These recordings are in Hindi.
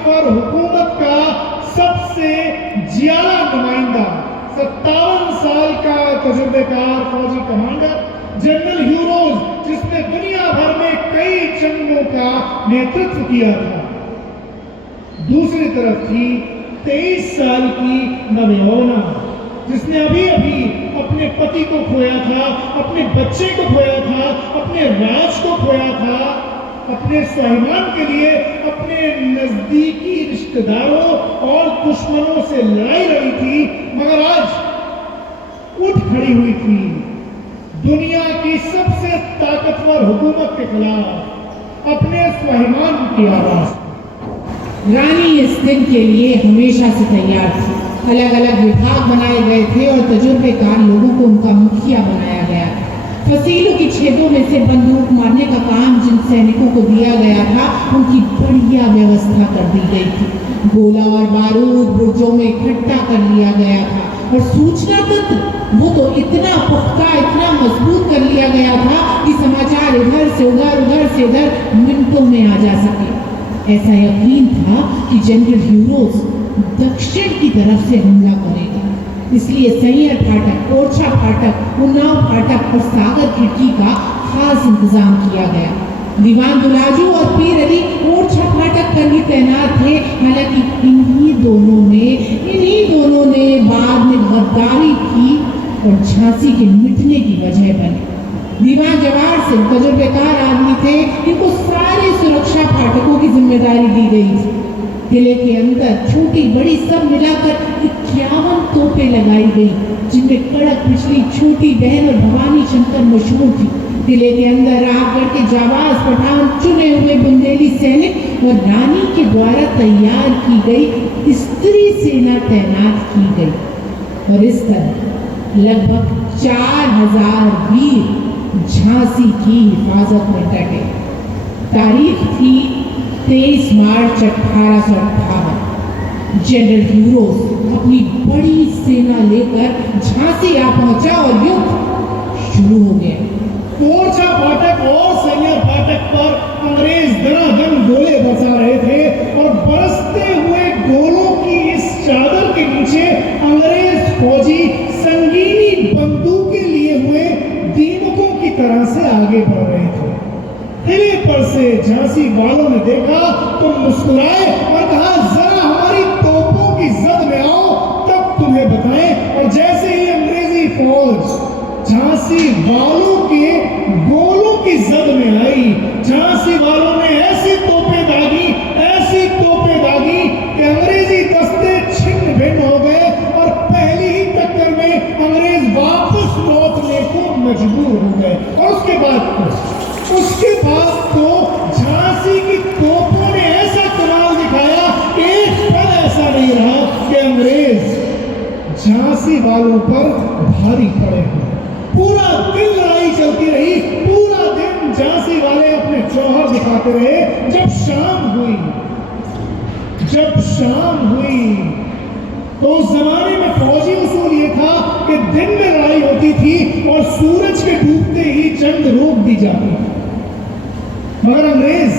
ताकतवर हुकूमत का सबसे जियाला नुमाइंदा, 57 साल का तजुर्बेकार फौजी कमांडर जनरल ह्यूरोज, जिसने दुनिया भर में कई जंगों का नेतृत्व किया था। दूसरी तरफ थी 23 साल की नवेओना, जिसने अभी अभी अपने पति को खोया था, अपने बच्चे को खोया था, अपने राज को खोया था, अपने स्वाभिमान के लिए अपने नजदीकी रिश्तेदारों और दुश्मनों से लड़ाई लड़ी थी, मगर आज उठ खड़ी हुई थी दुनिया की सबसे ताकतवर हुकूमत के खिलाफ अपने स्वाभिमान की आवाज। रानी इस दिन के लिए हमेशा से तैयार थी। अलग अलग विभाग बनाए गए थे और तजुर्बेकार लोगों को उनका मुखिया बनाया गया। फसीलों की छेदों में से बंदूक मारने का काम जिन सैनिकों को दिया गया था, उनकी बढ़िया व्यवस्था कर दी गई थी। गोला और बारूद बुर्जों में इकट्ठा कर लिया गया था और सूचना तंत्र वो तो इतना पुख्ता, इतना मजबूत कर लिया गया था कि समाचार इधर से उधर, उधर से इधर मिनटों में आ जा सके। ऐसा यकीन था कि जनरल ह्यूरोज दक्षिण की तरफ से हमला करेगा, इसलिए सैय्यर फाटक, ओरछा फाटक, उन्नाव फाटक और सागर खिड़की का खास इंतजाम किया गया। दीवान दुलाजू और पीर अली ओरछा फाटक पर ही तैनात थे। हालांकि इन्हीं दोनों ने बाद में गद्दारी की और झांसी के मिटने की वजह बनी। दीवान जवाहर सिंह तजुर्बेकार आदमी थे, इनको सारे सुरक्षा फाटकों की जिम्मेदारी दी गई थी। किले के अंदर छोटी बड़ी सब मिलाकर 51 तोपें लगाई गई, जिनमें कड़क बिजली, छोटी बहन और भवानी शंकर मशहूर थी। किले के अंदर रामगढ़ के जाबाज पठान, चुने हुए बुंदेली सैनिक और रानी के द्वारा तैयार की गई स्त्री सेना तैनात की गई और इस तरह लगभग 4000 वीर झांसी की हिफाजत में डटे। तारीख थी 23 मार्च 1858। जनरल ह्यूरोज अपनी बड़ी सेना लेकर झांसी आ पहुंचा और युद्ध शुरू हो गया। ओरछा फाटक और सैय्यर फाटक पर अंग्रेज दनादन गोले बरसा रहे थे और बरसते हुए गोलों की इस चादर के नीचे अंग्रेज फौजी संगीनी बंदूकें लिए हुए दीमकों की तरह से आगे बढ़ रहे थे। किले पर से झांसी वालों ने देखा तो मुस्कुराए और कहा, जरा हमारी तोपों की जद में आओ, तब तुम्हें बताएं। और जैसे ही अंग्रेजी फौज झांसी वालों के गोलों की जद में आई, झांसी वालों ने ऐसी तोपें दागी कि अंग्रेजी दस्ते छिन्न भिन्न हो गए और पहली ही टक्कर में अंग्रेज वापस लौटने को मजबूर हो गए। और उसके बाद तो झांसी की तोपों ने ऐसा कमाल दिखाया कि एक पल ऐसा नहीं रहा कि अंग्रेज झांसी वालों पर भारी पड़े हुए। पूरा दिन लड़ाई चलती रही, पूरा दिन झांसी वाले अपने जौहर दिखाते रहे। जब शाम हुई तो उस जमाने में फौजी उसूल ये था कि दिन में लड़ाई होती थी और सूरज के डूबते ही जंग रोक दी जाती थी। मगर अंग्रेज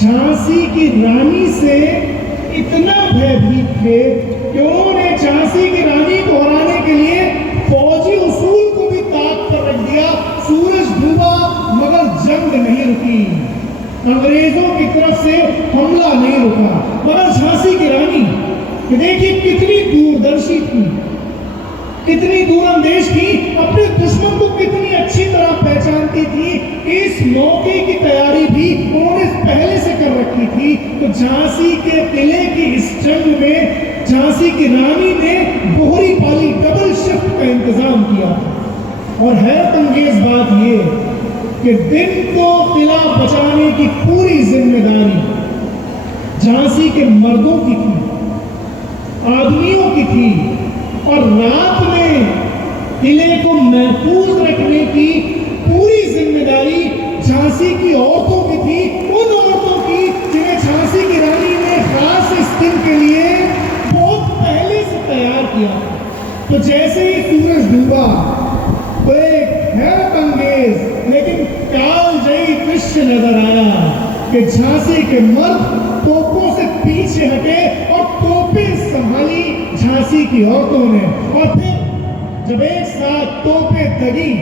झांसी की रानी से इतना भयभीत थे कि उन्होंने झांसी की रानी को हराने के लिए फौजी उसूल को भी ताक पर रख दिया। सूरज डूबा मगर जंग नहीं रुकी, अंग्रेजों की तरफ से हमला नहीं रुका। मगर झांसी की रानी देखिए कितनी दूरदर्शी थी, कितनी दूरंदेश थी, अपने दुश्मन को कितनी अच्छी तरह पहचानती थी। इस मौके की तैयारी भी उन्होंने पहले से कर रखी थी। तो झांसी के किले की इस जंग में झांसी की रानी ने बोहरी पाली डबल शिफ्ट का इंतजाम किया। और हैरत अंगेज बात यह कि दिन को किला बचाने की पूरी जिम्मेदारी झांसी के मर्दों की थी, आदमियों की थी, और रात में किले को महफूज रखने की पूरी जिम्मेदारी झांसी की औरतों की थी। उन औरतों की जिन्हें झांसी की रानी ने खास इस दिन के लिए बहुत पहले से तैयार किया। तो जैसे ही सूरज डूबा तो एक हैरत अंगेज लेकिन कालजयी दृश्य नजर आया कि झांसी के मर्द तोपों से पीछे हटे और तोपें संभाली झांसी की औरतों ने। और फिर जब एक साथ तोपें दगी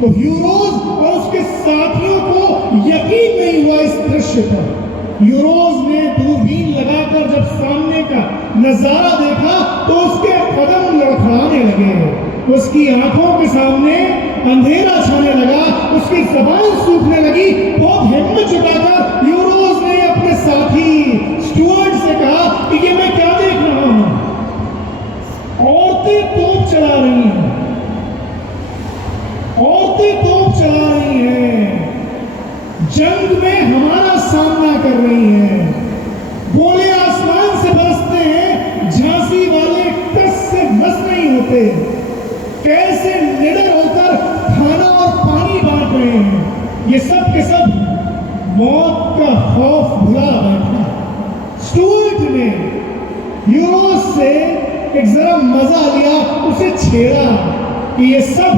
तो यूरोज और उसके साथियों को यकीन नहीं हुआ इस दृश्य पर। यूरोज ने दूरबीन लगाकर जब सामने का नजारा देखा तो उसके कदम लड़खड़ाने लगे, उसकी आंखों के सामने अंधेरा छाने लगा, उसकी जबान सूखने लगी। बहुत हिम्मत जुटाकर यूरोज ने अपने साथी स्टुअर्ट से कहा कि ये मैं क्या देख रहा हूं, औरतें तोप चला रही हैं, औरतें तोप चला रही हैं, जंग में हमारा सामना कर रही हैं, गोले आसमान से बरसते हैं, झांसी वाले टस से मस नहीं होते, कैसे निडर होकर खाना और पानी बांट रहे हैं। ये सब के सब मौत का खौफ भुला बैठा। स्टुअर्ट ने यूरोज से एक जरा मजा लिया, उसे छेड़ा कि ये सब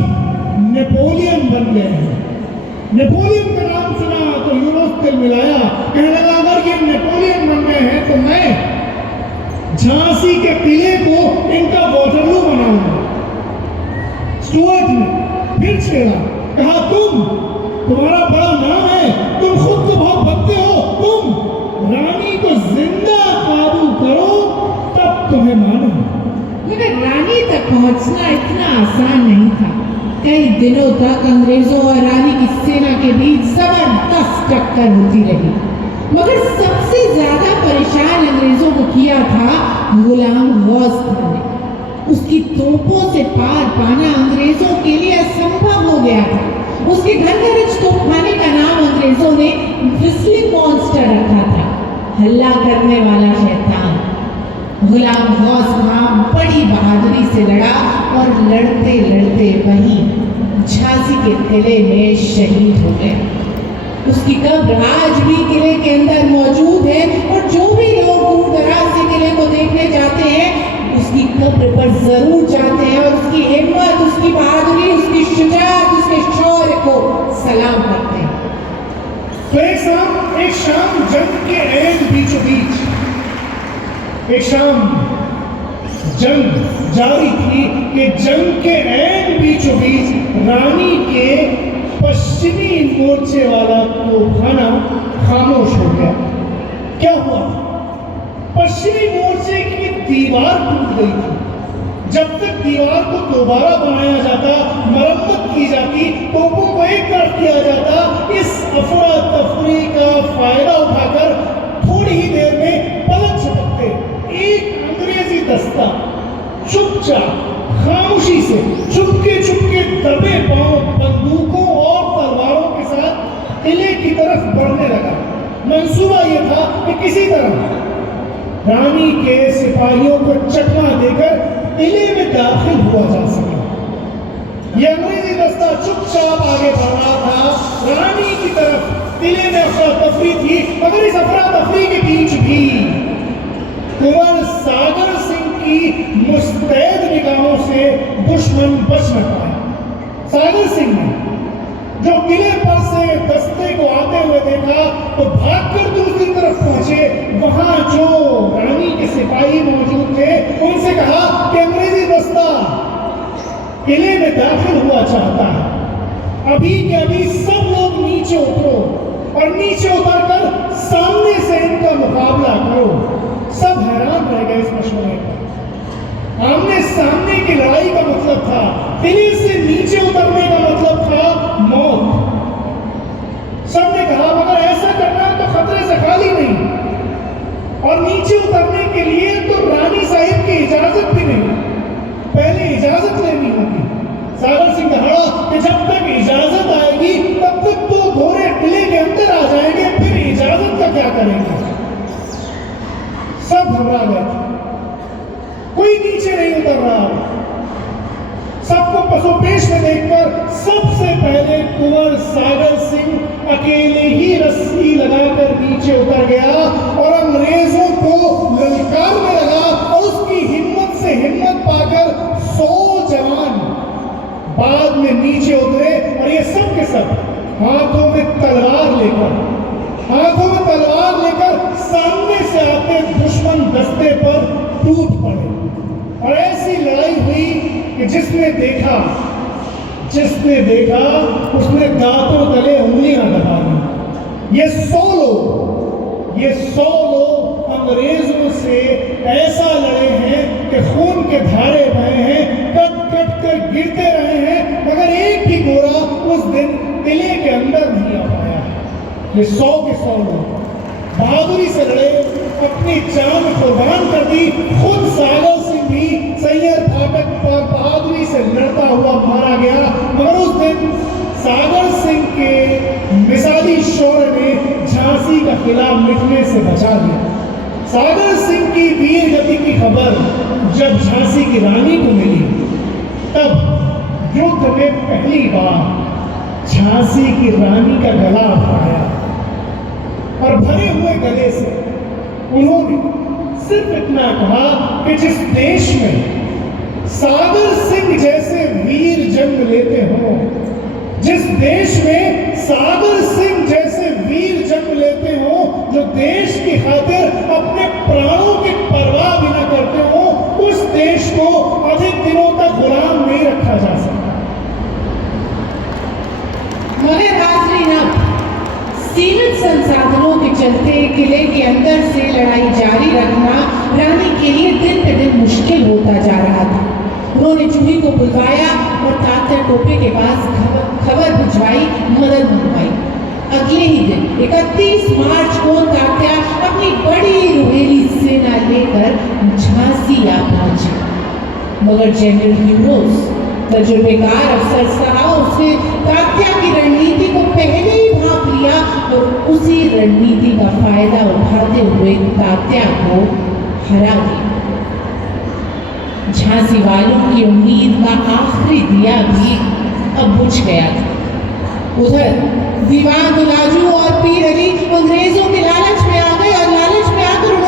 नेपोलियन बन गए हैं। नेपोलियन का नाम सुना तो यूरोप तिल मिलाया, कहने लगा अगर ये नेपोलियन बन गए हैं तो मैं झांसी के किले को इनका वाटरलू बनाऊंगा। स्टुअर्ट ने फिर छेड़ा, कहा तुम्हारा बड़ा नाम है, तुम खुद को बहुत भगते हो, तुम रानी को जिंदा काबू करो तब तुम्हें मानो। मगर रानी तक पहुंचना इतना आसान नहीं था। कई दिनों तक अंग्रेजों और रानी की सेना के बीच जबरदस्त टक्कर होती रही, मगर सबसे ज्यादा परेशान अंग्रेजों को किया था गुलाम गौस खान ने। उसकी तोपों से पार पाना अंग्रेजों के लिए असंभव हो गया था। उसके घनघरज तोपखाने का नाम अंग्रेजों ने व्हिस्लिंग मॉन्स्टर रखा था, हल्ला करने वाला शैतान। गुलाम गौस खान बड़ी बहादुरी से लड़ा और लड़ते लड़ते वहीं झांसी के किले में शहीद हो गया। उसकी कब्र आज भी किले के अंदर मौजूद है और जो भी लोग दूर दराज से किले को देखने जाते हैं उसकी कब्र पर जरूर जाते हैं और उसकी हिम्मत, उसकी बहादुरी, उसकी शुजाअत, उसके शौर्य को सलाम करते हैं। तो एक शाम जंग के ऐन बीचों बीच एक शाम जंग जारी थी कि जंग के ऐन बीचों बीच रानी के पश्चिमी मोर्चे वाला तोपखाना खामोश हो गया। क्या हुआ? पश्चिमी मोर्चे की दीवार टूट गई थी। जब तक दीवार को दोबारा बनाया जाता, मरम्मत की जाती, तोपों को एक तरफ किया जाता, इस अफरा तफरी का फायदा उठाकर थोड़ी ही देर में पलट झपकते एक अंग्रेजी दस्ता चुपचाप खामोशी से चुपके चुपके दबे पांव बंदूकों और तलवारों के साथ किले की तरफ बढ़ने लगा। मंसूबा यह था कि किसी तरह रानी के सिपाहियों को चकमा देकर किले में दाखिल हुआ जा सके। यह अंग्रेजी दस्ता चुपचाप आगे बढ़ रहा था रानी की तरफ। किले में अफरा तफरी थी, मगर इस अफरा तफरी के बीच भी कुंवर सागर सिंह की मुस्तैद निगाहों से दुश्मन बच न पाया। सागर सिंह ने जो किले पर से दस्ते को आते हुए देखा तो भागकर दूसरी तरफ पहुंचे। वहां जो रानी के सिपाही मौजूद थे उनसे कहा कि अंग्रेजी दस्ता किले में दाखिल हुआ चाहता है, अभी के अभी सब लोग नीचे उतरो और नीचे उतरकर सामने से इनका मुकाबला करो। सब हैरान रह गए इस मशवरे पर। आमने सामने की लड़ाई का मतलब था, किले से नीचे उतरने का मतलब था मौत। सबने कहा मगर ऐसा करना तो खतरे से खाली नहीं, और नीचे उतरने के लिए तो रानी साहिब की इजाजत भी नहीं, पहले इजाजत लेनी होगी। सागर सिंह कहा कि जब तक इजाजत आएगी तब तक तो घोड़े किले के अंदर आ जाएंगे, फिर इजाजत का क्या करेंगे। सब घबरा गए, कोई नीचे नहीं उतर रहा। सबको पसोपेश में देखकर सबसे पहले कुंवर सागर सिंह अकेले ही रस्सी लगाकर नीचे उतर गया और अंग्रेजों को ललकारने लगा। और उसकी हिम्मत से हिम्मत पाकर 100 जवान बाद में नीचे उतरे और ये सब के सब हाथों में तलवार लेकर सामने जिसने देखा उसने दांतों तले उंगलियां दबा दी। ये 100 लोग अंग्रेजों से ऐसा लड़े हैं कि खून के धारे बहे हैं, कट कट कर गिरते रहे हैं, मगर एक भी गोरा उस दिन किले के अंदर नहीं आ पाया। ये 100 के 100 लोग बहादुरी से लड़े, अपनी जान कुर्बान कर दी। खुद सागर सिंह भी सैयद फाटक पर बहादुरी से लड़ता हुआ मारा गया, मगर उस दिन सागर सिंह के मिसाली शौर्य ने झांसी का किला मिटने से बचा दिया। सागर सिंह की वीर गति की खबर जब झांसी की रानी को मिली, तब युद्ध में पहली बार झांसी की रानी का गला उठाया और भरे हुए गले से उन्होंने सिर्फ इतना कहा कि जिस देश में सागर सिंह जैसे वीर जन्म लेते हो, जिस देश में सागर सिंह जैसे वीर जन्म लेते हो, जो देश की खातिर अपने प्राणों की परवाह भी न करते हो, उस देश को अधिक दिनों तक गुलाम नहीं रखा जा सकता। मगर हाजरीन, अब सीमित संसाधनों के चलते किले के अंदर से लड़ाई जारी रखना रानी के लिए दिन पे दिन मुश्किल होता जा रहा था। उन्होंने चूही को बुलवाया और तात्या टोपे के पास खबर भिजवाई, मदद मंगवाई। अगले ही दिन 31 मार्च को तात्या अपनी बड़ी रोहेली सेना लेकर झांसी आ पहुंचे, मगर जनरल न्यूरोज तजुर्बेकार अफसर साहब उसने तात्या की रणनीति को पहले ही भांप लिया और उसी रणनीति का फायदा उठाते हुए तात्या को हरा दिया। झांसी वालों की उम्मीद का आखिरी दिया भी अब बुझ गया था। उधर दीवान